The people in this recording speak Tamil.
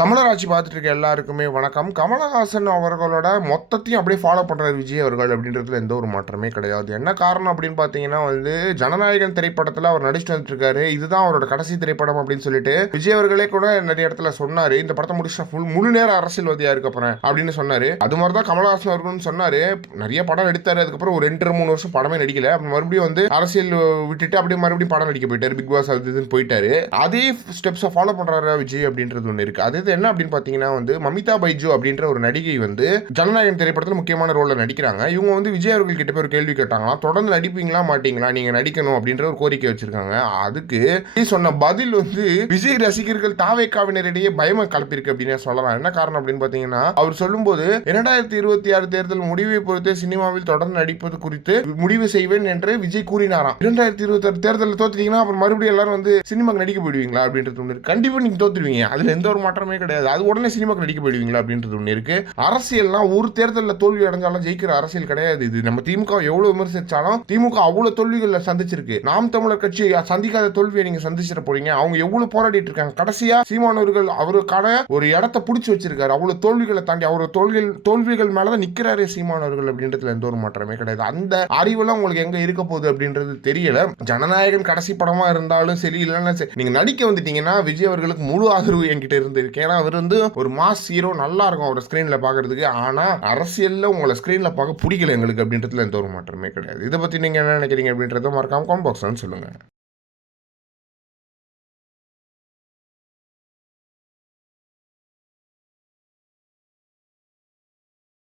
தமிழராட்சி பார்த்துட்டு இருக்க எல்லாருக்குமே வணக்கம். கமலஹாசன் அவர்களோட மொத்தத்தையும் அப்படியே ஃபாலோ பண்றாரு விஜய் அவர்கள் அப்படின்றதுல எந்த ஒரு மாற்றமே கிடையாது. என்ன காரணம் அப்படின்னு பார்த்தீங்கன்னா வந்து ஜனநாயகன் திரைப்படத்தில் அவர் நடிச்சுட்டு வந்துட்டுருக்காரு. இதுதான் அவரோட கடைசி திரைப்படம் அப்படின்னு சொல்லிட்டு விஜய் அவர்களே கூட நிறைய இடத்துல சொன்னார். இந்த படத்தை முடிச்சா ஃபுல் முழு நேர அரசியல்வாதியாக இருக்க போறேன் அப்படின்னு சொன்னார். அது மாதிரி தான் கமலஹாசன் அவர்கள்னு சொன்னார். நிறைய படம் எடுத்தார். அதுக்கப்புறம் ஒரு ரெண்டு மூணு வருஷம் படமே நடிக்கல. அப்புறம் மறுபடியும் வந்து அரசியல் விட்டுட்டு அப்படியே மறுபடியும் படம் நடிக்க போயிட்டார். பிக் பாஸ் அது இதுன்னு போயிட்டாரு. அதே ஸ்டெப்ஸை ஃபாலோ பண்ணுறாரு விஜய் அப்படின்றது ஒன்று இருக்குது அது என்ன அப்படின்னு பார்த்தீங்கன்னா வந்து மமிதா பைஜு அப்படின்ற ஒரு நடிகை வந்து ஜனநாயகன் திரைப்படத்தில் முக்கியமான ரோலில் நடிக்கிறாங்க. இவங்க வந்து விஜய் அவர்கள் கிட்ட போய் ஒரு கேள்வி கேட்டாங்களா தொடர்ந்து நடிப்பீங்களா மாட்டீங்களா? நீங்க நடிக்கணும் அப்படின்ற ஒரு கோரிக்கை வச்சிருக்காங்க. அதுக்கு சொன்ன பதில் வந்து விஜய் ரசிகர்கள் தாவேக்காவினரிடையே பயமா கலப்பிருக்கு அப்படின்னு சொல்லலாம். என்ன காரணம் அப்படின்னு பார்த்தீங்கன்னா அவர் சொல்லும்போது இரண்டாயிரத்தி இருபத்தி ஆறு தேர்தல் முடிவை பொறுத்தே சினிமாவில் தொடர்ந்து நடிப்பது குறித்து முடிவு செய்வேன் என்று விஜய் கூறினாராம். இரண்டாயிரத்தி இருபத்தி ஆறு தேர்தலில் தோத்துட்டீங்கன்னா அப்புறம் மறுபடியும் எல்லாரும் வந்து சினிமாக்கு நடிக்க போயிடுவீங்களா? அப்படின்றது ஒன்று கண்டிப்பாக நீங்கள் நீங்க தோத்துருவீங்க. அதில் எந்த ஒரு மாற்றமே கிடையாது. அது உடனே சினிமாக்கு நடிக்க போயிடுவீங்களா அப்படின்றது ஒன்று இருக்கு. அரசியல்லாம் ஒரு தேர்தலில் தோல்வி அடைஞ்சாலும் ஜெயிக்கிற அரசியல் கிடையாது இது. நம்ம திமுக எவ்வளோ விமர்சிச்சாலும் திமுக அவ்வளோ தோல்விகளை சந்திச்சிருக்கு. நாம் தமிழர் கட்சி சந்திக்காத தோல்வியை நீங்கள் சந்திச்சிட போறீங்க. அவங்க எவ்வளோ போராடிட்டு இருக்காங்க. கடைசியாக சீமானவர்கள் அவருக்கான ஒரு இடத்த பிடிச்சி வச்சிருக்காரு. அவ்வளோ தோல்விகளை தாண்டி அவர் தோல்விகள் தோல்விகள் மேலதான் நிற்கிறாரு சீமானவர்கள் அப்படின்றதுல எந்த ஒரு மாற்றமே கிடையாது. அந்த அறிவுலாம் உங்களுக்கு எங்கே இருக்க போகுது அப்படின்றது தெரியல. ஜனநாயகன் கடைசி படமாக இருந்தாலும் சரி இல்லைன்னா சரி நீங்கள் நடிக்க வந்துட்டீங்கன்னா விஜய் அவர்களுக்கு முழு ஆதரவு என்கிட்ட இருந்து இருக்கேன் ஏன்னா அவர் வந்து ஒரு மாஸ் ஹீரோ நல்லா இருக்கும் அவர் ஸ்க்ரீனில் பாக்குறதுக்கு. ஆனால் அரசியலில் உங்களை ஸ்க்ரீனில் பார்க்க பிடிக்கல எங்களுக்கு அப்படின்றதுல எந்த ஒரு மாற்றமே கிடையாது. இதை பற்றி நீங்கள் என்ன நினைக்கிறீங்க அப்படின்றத மறக்காம காம்பாக்ஸ் சொல்லுங்கள்